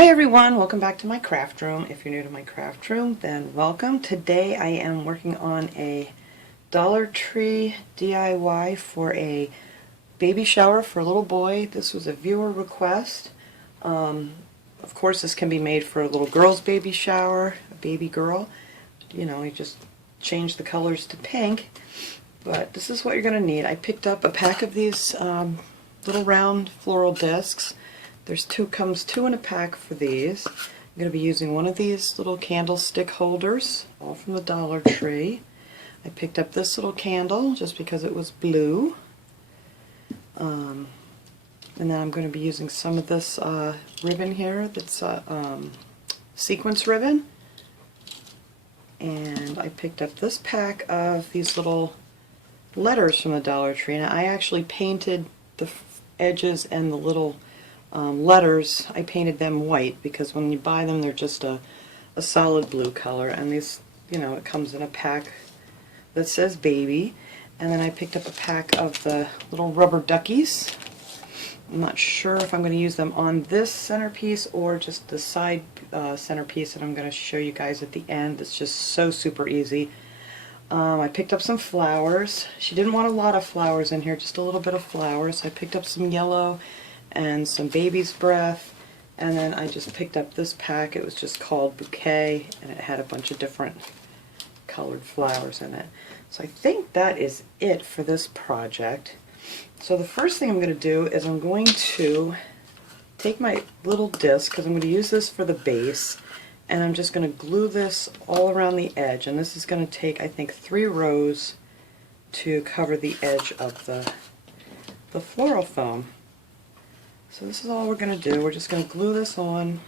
Hi everyone, welcome back to my craft room. If you're new to my craft room, then welcome. Today I am working on a Dollar Tree DIY for a baby shower for a little boy. This was a viewer request. Of course this can be made for a little girl's baby shower, a baby girl. You know, you just change the colors to pink. But this is what you're going to need. I picked up a pack of these little round floral discs. Comes two in a pack for these. I'm going to be using one of these little candlestick holders, all from the Dollar Tree. I picked up this little candle just because it was blue. And then I'm going to be using some of this ribbon here that's sequence ribbon. And I picked up this pack of these little letters from the Dollar Tree. And I actually painted the edges and the little letters. I painted them white because when you buy them they're just a solid blue color, and these, you know, it comes in a pack that says baby. And then I picked up a pack of the little rubber duckies. I'm not sure if I'm going to use them on this centerpiece or just the side centerpiece that I'm going to show you guys at the end. It's just so super easy. I picked up some flowers. She didn't want a lot of flowers in here, just a little bit of flowers. I picked up some yellow and some baby's breath, and then I just picked up this pack. It was just called Bouquet, and it had a bunch of different colored flowers in it. So I think that is it for this project. So the first thing I'm going to do is I'm going to take my little disc, because I'm going to use this for the base, and I'm just going to glue this all around the edge, and this is going to take, I think, 3 rows to cover the edge of the floral foam. So this is all we're going to do. We're just going to glue this on.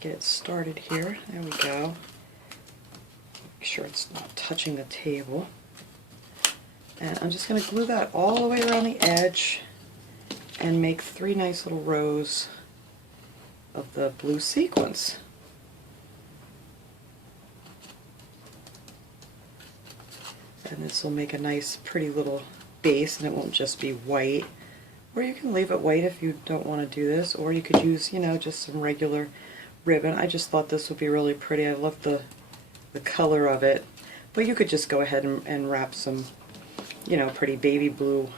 Get it started here. There we go. Make sure it's not touching the table. And I'm just going to glue that all the way around the edge and make 3 nice little rows of the blue sequins. And this will make a nice pretty little base, and it won't just be white. Or you can leave it white if you don't want to do this, or you could use, you know, just some regular ribbon. I just thought this would be really pretty. I love the color of it. But you could just go ahead and wrap some, you know, pretty baby blue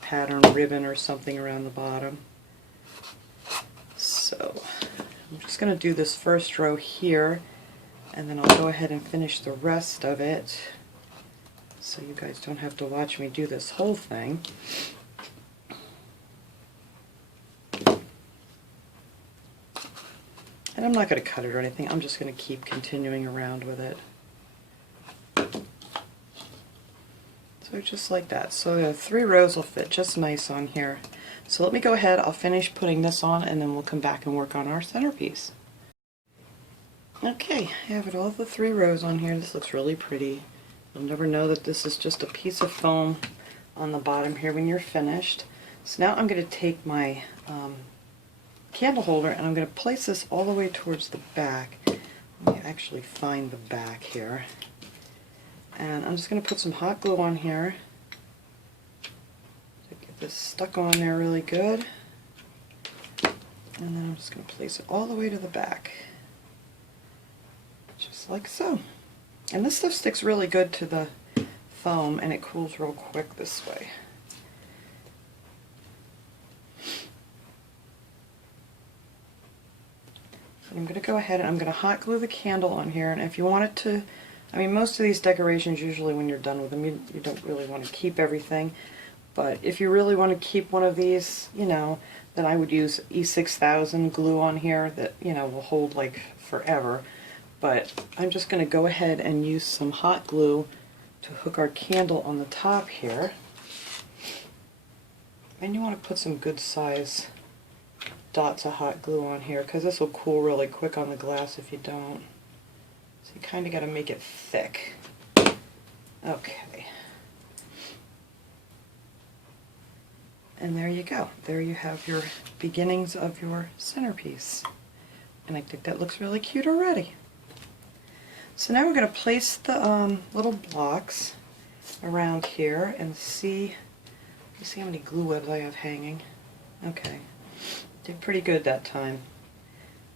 pattern ribbon or something around the bottom. So I'm just going to do this first row here, and then I'll go ahead and finish the rest of it so you guys don't have to watch me do this whole thing. And I'm not going to cut it or anything, I'm just going to keep continuing around with it. So just like that. So 3 rows will fit just nice on here. So let me go ahead, I'll finish putting this on, and then we'll come back and work on our centerpiece. Okay, I have it all the 3 rows on here. This looks really pretty. You'll never know that this is just a piece of foam on the bottom here when you're finished. So now I'm going to take my candle holder, and I'm going to place this all the way towards the back. Let me actually find the back here. And I'm just going to put some hot glue on here to get this stuck on there really good. And then I'm just going to place it all the way to the back. Just like so. And this stuff sticks really good to the foam, and it cools real quick this way. I'm going to go ahead and I'm going to hot glue the candle on here, and if you want it to, I mean, most of these decorations, usually when you're done with them, you don't really want to keep everything, but if you really want to keep one of these, you know, then I would use E6000 glue on here that, you know, will hold like forever. But I'm just going to go ahead and use some hot glue to hook our candle on the top here. And you want to put some good size dots of hot glue on here, because this will cool really quick on the glass if you don't. So you kind of got to make it thick. Okay. And there you go. There you have your beginnings of your centerpiece. And I think that looks really cute already. So now we're going to place the little blocks around here and see how many glue webs I have hanging. Okay. Did pretty good that time.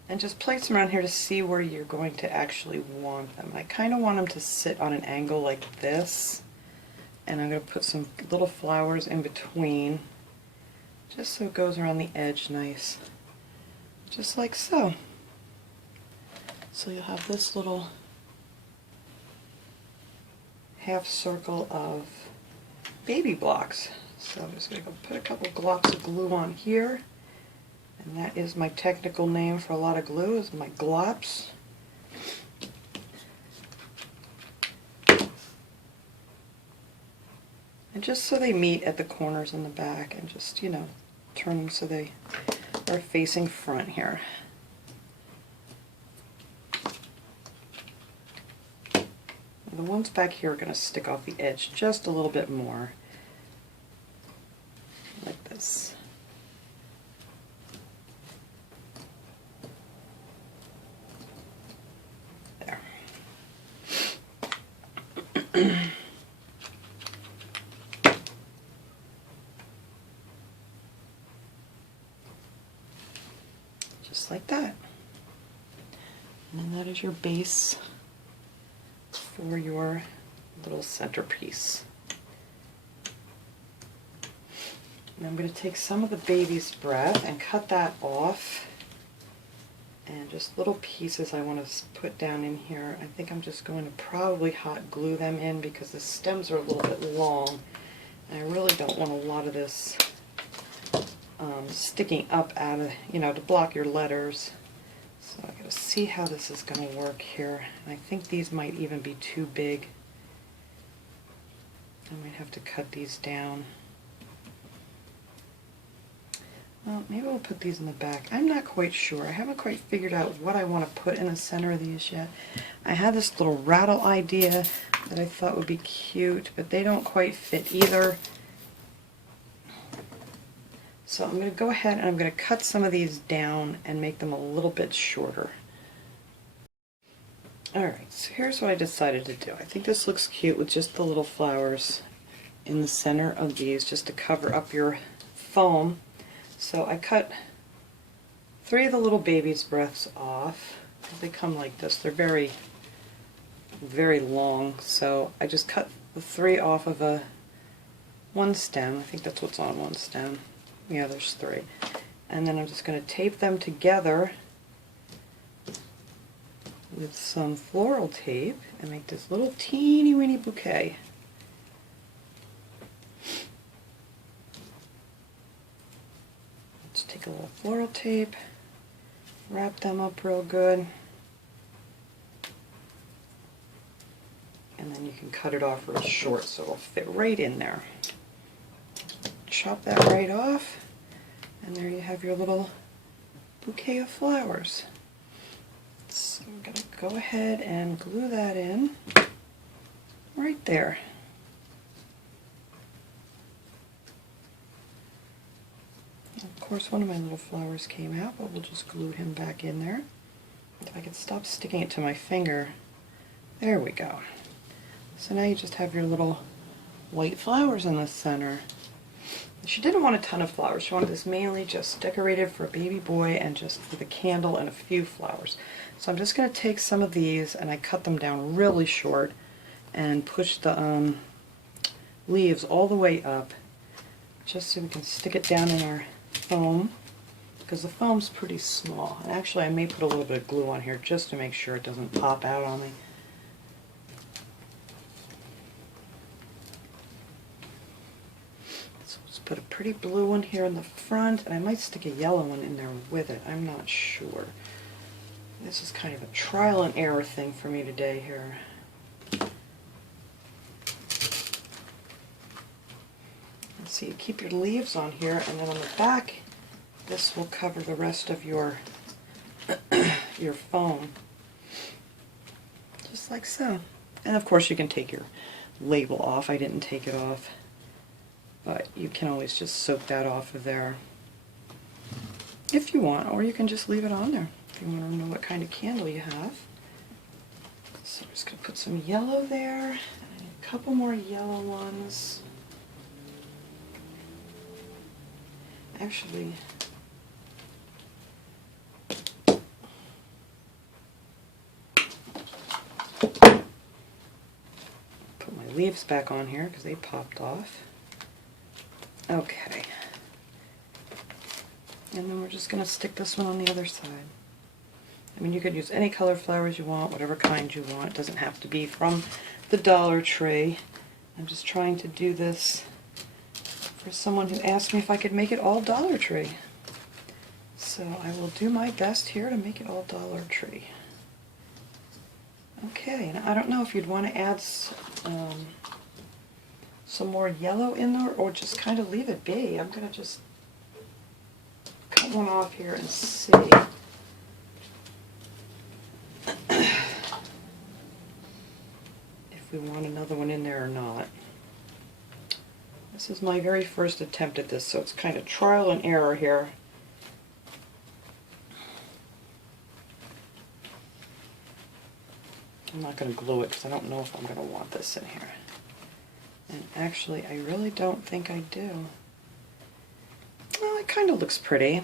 And just place them around here to see where you're going to actually want them. I kind of want them to sit on an angle like this. And I'm going to put some little flowers in between, just so it goes around the edge nice. Just like so. So you'll have this little half circle of baby blocks. So I'm just going to go put a couple globs of glue on here. And that is my technical name for a lot of glue, is my globs. And just so they meet at the corners in the back, and just, you know, turn them so they are facing front here. And the ones back here are going to stick off the edge just a little bit more, like this. There. Just like that. And then that is your base for your little centerpiece. And I'm going to take some of the baby's breath and cut that off. And just little pieces I want to put down in here. I think I'm just going to probably hot glue them in because the stems are a little bit long. And I really don't want a lot of this sticking up out of, you know, to block your letters. So I gotta see how this is gonna work here. And I think these might even be too big. I might have to cut these down. Well, maybe we'll put these in the back. I'm not quite sure. I haven't quite figured out what I want to put in the center of these yet. I had this little rattle idea that I thought would be cute, but they don't quite fit either. So I'm going to go ahead and I'm going to cut some of these down and make them a little bit shorter. Alright, so here's what I decided to do. I think this looks cute with just the little flowers in the center of these, just to cover up your foam. So I cut 3 of the little baby's breaths off. They come like this. They're very, very long. So I just cut the 3 off of one stem. I think that's what's on one stem. Yeah, there's 3. And then I'm just going to tape them together with some floral tape and make this little teeny weeny bouquet. Let's take a little floral tape, wrap them up real good, and then you can cut it off real short so it'll fit right in there. Chop that right off, and there you have your little bouquet of flowers. So I'm going to go ahead and glue that in right there. And of course, one of my little flowers came out, but we'll just glue him back in there. If I can stop sticking it to my finger. There we go. So now you just have your little white flowers in the center. She didn't want a ton of flowers. She wanted this mainly just decorated for a baby boy and just for the candle and a few flowers. So I'm just going to take some of these and I cut them down really short and push the leaves all the way up just so we can stick it down in our foam, because the foam's pretty small. And actually I may put a little bit of glue on here just to make sure it doesn't pop out on me. Put a pretty blue one here in the front, and I might stick a yellow one in there with it. I'm not sure. This is kind of a trial and error thing for me today here. And so you keep your leaves on here, and then on the back, this will cover the rest of your your foam. Just like so. And of course you can take your label off. I didn't take it off. But you can always just soak that off of there if you want, or you can just leave it on there if you want to know what kind of candle you have. So I'm just going to put some yellow there, and a couple more yellow ones. leaves back on here because they popped off. Okay. And then we're just going to stick this one on the other side. I mean, you could use any color flowers you want, whatever kind you want. It doesn't have to be from the Dollar Tree. I'm just trying to do this for someone who asked me if I could make it all Dollar Tree. So I will do my best here to make it all Dollar Tree. Okay, and I don't know if you'd want to add some more yellow in there or just kind of leave it be. I'm going to just cut one off here and see. If we want another one in there or not. This is my very first attempt at this, so it's kind of trial and error here. I'm not going to glue it because I don't know if I'm going to want this in here. And actually, I really don't think I do. Well, it kind of looks pretty.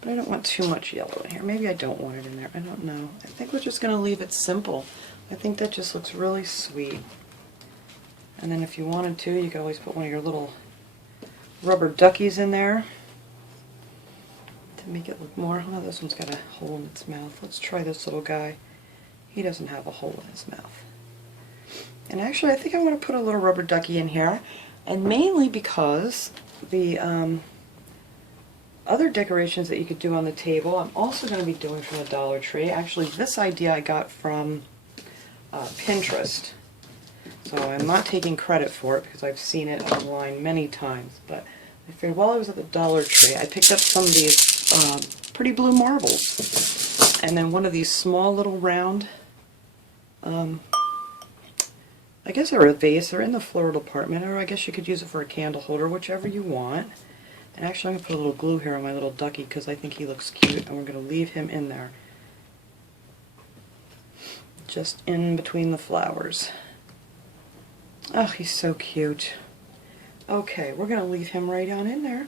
But I don't want too much yellow in here. Maybe I don't want it in there. I don't know. I think we're just going to leave it simple. I think that just looks really sweet. And then if you wanted to, you could always put one of your little rubber duckies in there to make it look more. Oh, this one's got a hole in its mouth. Let's try this little guy. He doesn't have a hole in his mouth. And actually, I think I want to put a little rubber ducky in here, and mainly because the other decorations that you could do on the table, I'm also going to be doing from the Dollar Tree. Actually, this idea I got from Pinterest. So I'm not taking credit for it because I've seen it online many times. But I figured while I was at the Dollar Tree, I picked up some of these pretty blue marbles. And then one of these small little round, I guess they're a vase. They're in the floral department, or I guess you could use it for a candle holder, whichever you want. And actually, I'm going to put a little glue here on my little ducky because I think he looks cute, and we're going to leave him in there. Just in between the flowers. Oh, he's so cute. Okay, we're going to leave him right on in there.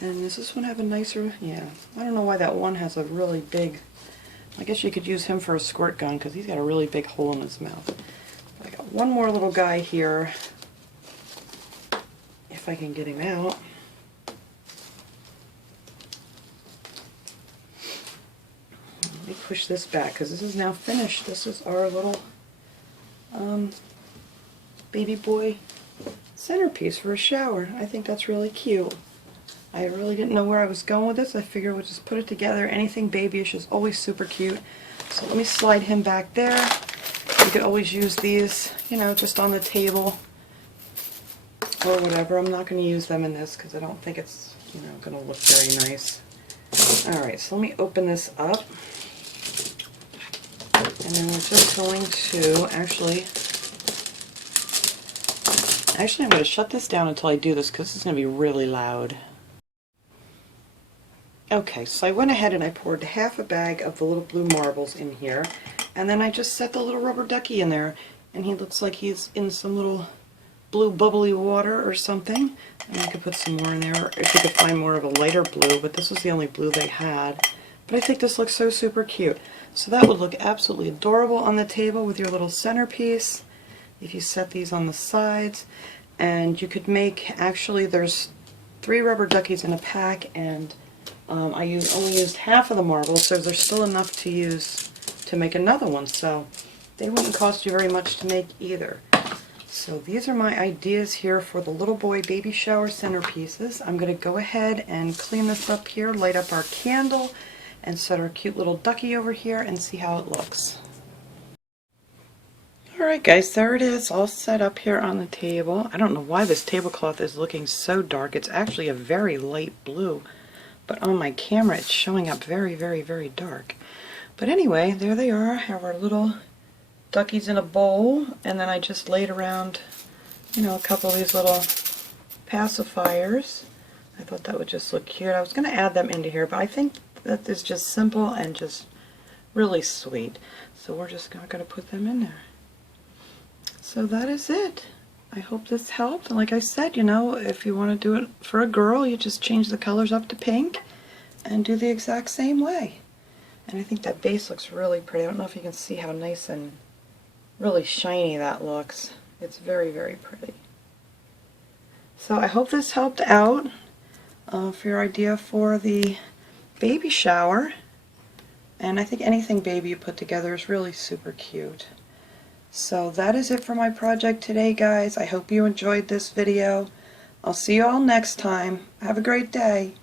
And does this one have a nicer, yeah, I don't know why that one has a really big, I guess you could use him for a squirt gun because he's got a really big hole in his mouth. I got one more little guy here, if I can get him out. Let me push this back because this is now finished. This is our little baby boy centerpiece for a shower. I think that's really cute. I really didn't know where I was going with this. I figured we'll just put it together. Anything babyish is always super cute. So let me slide him back there. You could always use these, you know, just on the table or whatever. I'm not going to use them in this because I don't think it's, you know, going to look very nice. Alright, so let me open this up. And then we're just going to actually I'm going to shut this down until I do this because this is going to be really loud. Okay, so I went ahead and I poured half a bag of the little blue marbles in here, and then I just set the little rubber ducky in there, and he looks like he's in some little blue bubbly water or something. And I could put some more in there if you could find more of a lighter blue, but this was the only blue they had. But I think this looks so super cute. So that would look absolutely adorable on the table with your little centerpiece if you set these on the sides. And you could make, actually there's 3 rubber duckies in a pack, and I only used half of the marbles, so there's still enough to use to make another one, so they wouldn't cost you very much to make either. So these are my ideas here for the little boy baby shower centerpieces. I'm going to go ahead and clean this up here, light up our candle, and set our cute little ducky over here and see how it looks. Alright guys, there it is, all set up here on the table. I don't know why this tablecloth is looking so dark. It's actually a very light blue, but on my camera it's showing up very, very, very dark. But anyway, there they are. I have our little duckies in a bowl, and then I just laid around, you know, a couple of these little pacifiers. I thought that would just look cute. I was going to add them into here, but I think that is just simple and just really sweet. So we're just not going to put them in there. So that is it. I hope this helped. And like I said, you know, if you want to do it for a girl, you just change the colors up to pink and do the exact same way. And I think that base looks really pretty. I don't know if you can see how nice and really shiny that looks. It's very, very pretty. So I hope this helped out for your idea for the baby shower. And I think anything baby you put together is really super cute. So that is it for my project today, guys. I hope you enjoyed this video. I'll see you all next time. Have a great day.